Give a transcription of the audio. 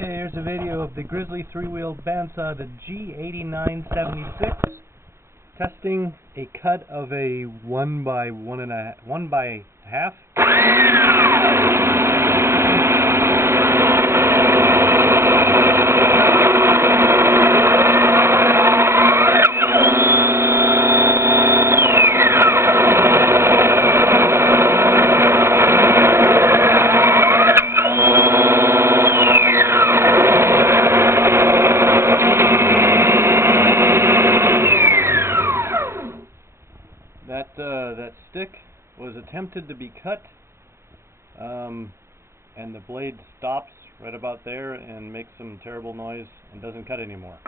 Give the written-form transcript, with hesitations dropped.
Okay, here's a video of the Grizzly 3-wheel bandsaw, the G8976, testing a cut of a 1 by half. That stick was attempted to be cut, and the blade stops right about there and makes some terrible noise and doesn't cut anymore.